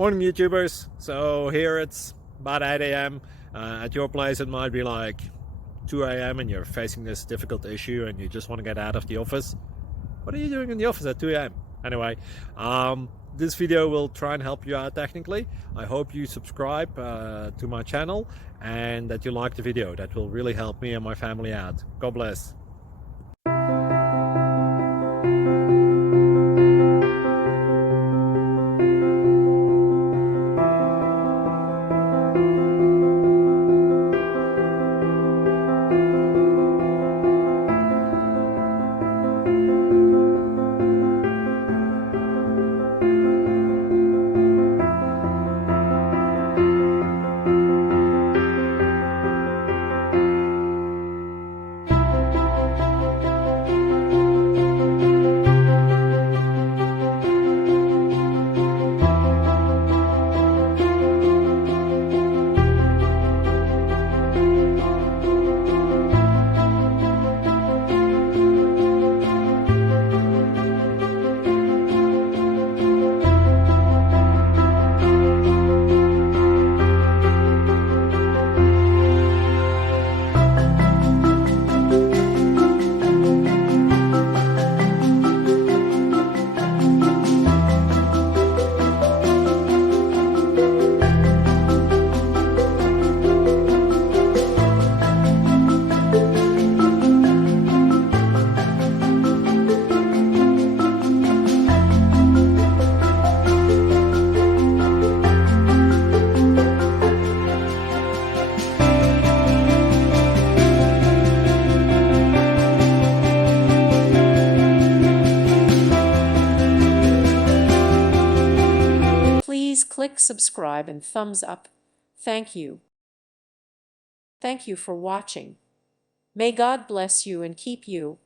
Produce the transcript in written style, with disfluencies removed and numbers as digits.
Morning YouTubers. So here it's about 8 a.m. At your place it might be like 2 a.m. and you're facing this difficult issue and you just want to get out of the office. What are you doing in the office at 2 a.m.? Anyway, this video will try and help you out technically. I hope you subscribe to my channel and that you like the video. That will really help me and my family out. God bless. Please click subscribe and thumbs up. Thank you. Thank you for watching. May God bless you and keep you.